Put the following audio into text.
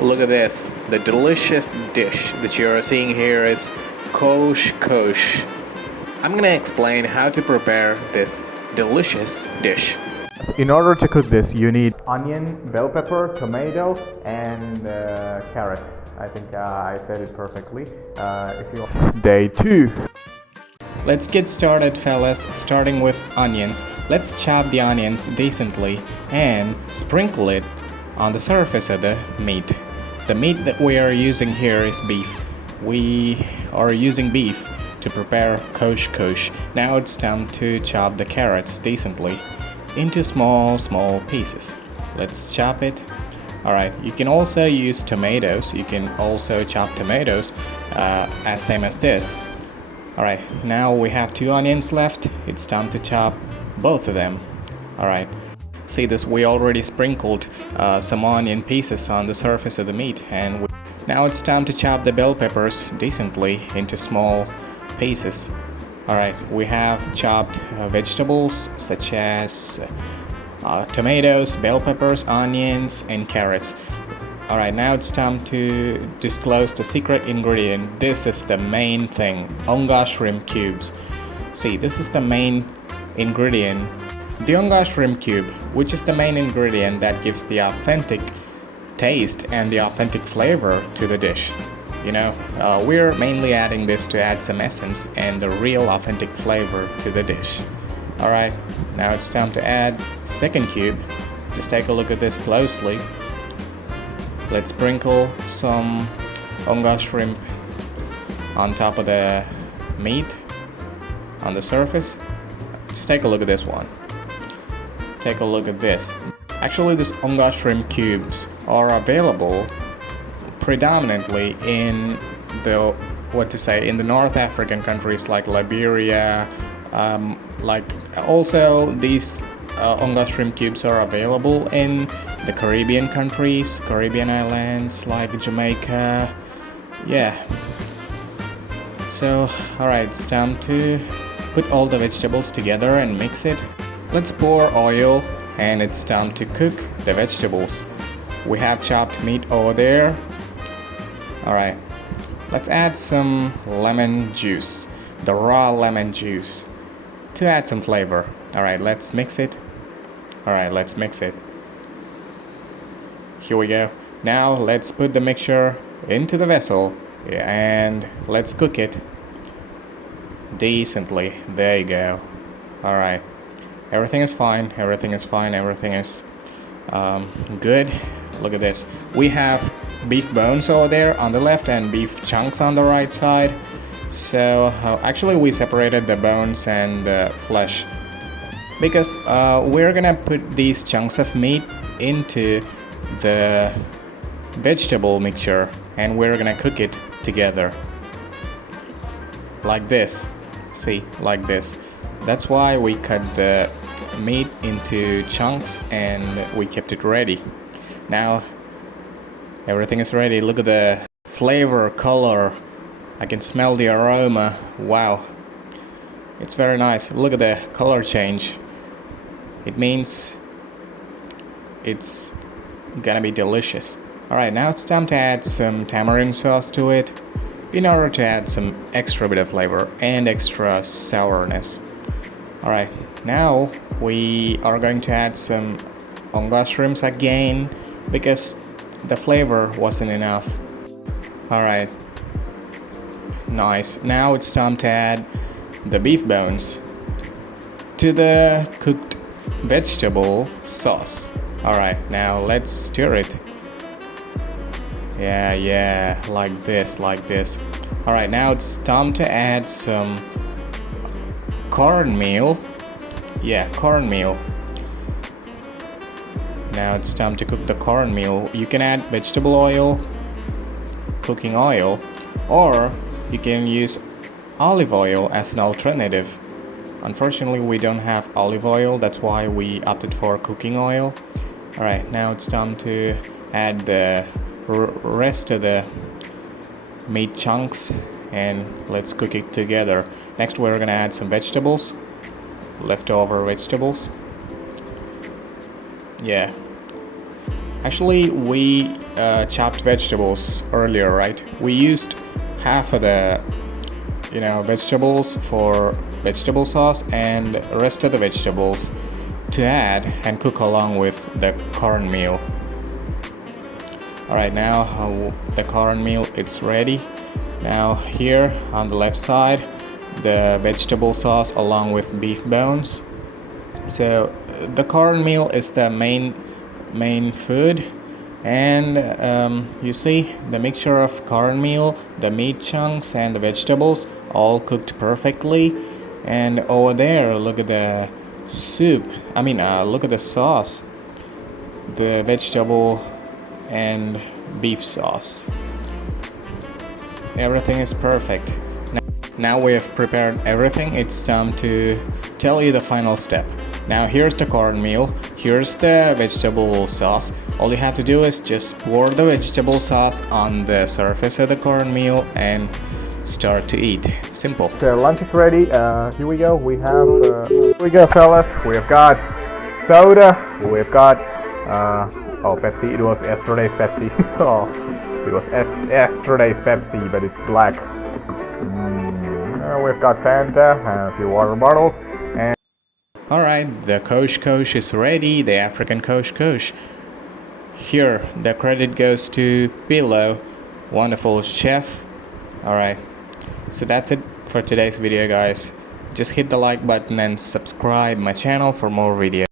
Look at this. The delicious dish that you are seeing here is Coush Coush. I'm gonna explain how to prepare this delicious dish. In order to cook this, you need onion, bell pepper, tomato, and carrot. I think I said it perfectly. If you Day 2. Let's get started, fellas, starting with onions. Let's chop the onions decently and sprinkle it on the surface of the meat. The meat that we are using here is beef. We are using beef to prepare coush coush. Now it's time to chop the carrots decently into small pieces. Let's chop it. Alright, you can also use tomatoes. You can also chop tomatoes as same as this. Alright, now we have 2 onions left. It's time to chop both of them. Alright, see this, we already sprinkled some onion pieces on the surface of the meat, and now it's time to chop the bell peppers decently into small pieces. Alright, we have chopped vegetables such as tomatoes, bell peppers, onions, and carrots. Alright, now it's time to disclose the secret ingredient. This is the main thing, onga shrimp cubes. See, this is the main ingredient. The onga shrimp cube, which is the main ingredient that gives the authentic taste and the authentic flavor to the dish. You know, we're mainly adding this to add some essence and the real authentic flavor to the dish. Alright, now it's time to add second cube. Just take a look at this closely. Let's sprinkle some onga shrimp on top of the meat on the surface. Just take a look at this one. Take a look at this. Actually, these onga shrimp cubes are available predominantly in the in the North African countries like Liberia. Also these onga shrimp cubes are available in the Caribbean countries, Caribbean islands like Jamaica. Yeah. So, alright, it's time to put all the vegetables together and mix it. Let's pour oil and it's time to cook the vegetables. We have chopped meat over there. Alright, let's add some lemon juice, the raw lemon juice, to add some flavor. Alright, let's mix it. Alright, let's mix it. Here we go. Now let's put the mixture into the vessel and let's cook it decently. There you go. Alright. Everything is fine. Everything is fine. Everything is good. Look at this. We have beef bones over there on the left and beef chunks on the right side. So actually we separated the bones and the flesh because we're gonna put these chunks of meat into the vegetable mixture and we're gonna cook it together like this. See, like this. That's why we cut the meat into chunks and we kept it ready. Now everything is ready. Look at the flavor, color. I can smell the aroma. Wow, it's very nice. Look at the color change. It means it's gonna be delicious. Alright, now it's time to add some tamarind sauce to it in order to add some extra bit of flavor and extra sourness. Alright, now we are going to add some onga shrimps again because the flavor wasn't enough. Alright, nice. Now it's time to add the beef bones to the cooked vegetable sauce. Alright, now let's stir it. Yeah, like this. Alright, now it's time to add some cornmeal. Yeah, cornmeal. Now it's time to cook the cornmeal. You can add vegetable oil, cooking oil, or you can use olive oil as an alternative. Unfortunately, we don't have olive oil, that's why we opted for cooking oil. Alright, now it's time to add the rest of the meat chunks and let's cook it together. Next, we're gonna add some vegetables, leftover vegetables. Yeah, actually we chopped vegetables earlier, right? We used half of the vegetables for vegetable sauce and rest of the vegetables to add and cook along with the cornmeal. Alright, now the cornmeal it's ready. Now here on the left side, the vegetable sauce along with beef bones. So the cornmeal is the main food, and you see the mixture of cornmeal, the meat chunks, and the vegetables all cooked perfectly. And over there, look at the soup. Look at the sauce, the vegetable and beef sauce. Everything is perfect. Now we have prepared everything. It's time to tell you the final step. Now here's the cornmeal, here's the vegetable sauce. All you have to do is just pour the vegetable sauce on the surface of the cornmeal and start to eat. Simple. So lunch is ready. Here we go. We have here we go, fellas. We have got soda. We've got Pepsi. It was yesterday's Pepsi. Oh, it was yesterday's Pepsi, but it's black. We've got Fanta, a few water bottles, and alright, the Coush Coush is ready, the African Coush Coush. Here, the credit goes to Pillow, wonderful chef. Alright, so that's it for today's video, guys. Just hit the like button and subscribe my channel for more videos.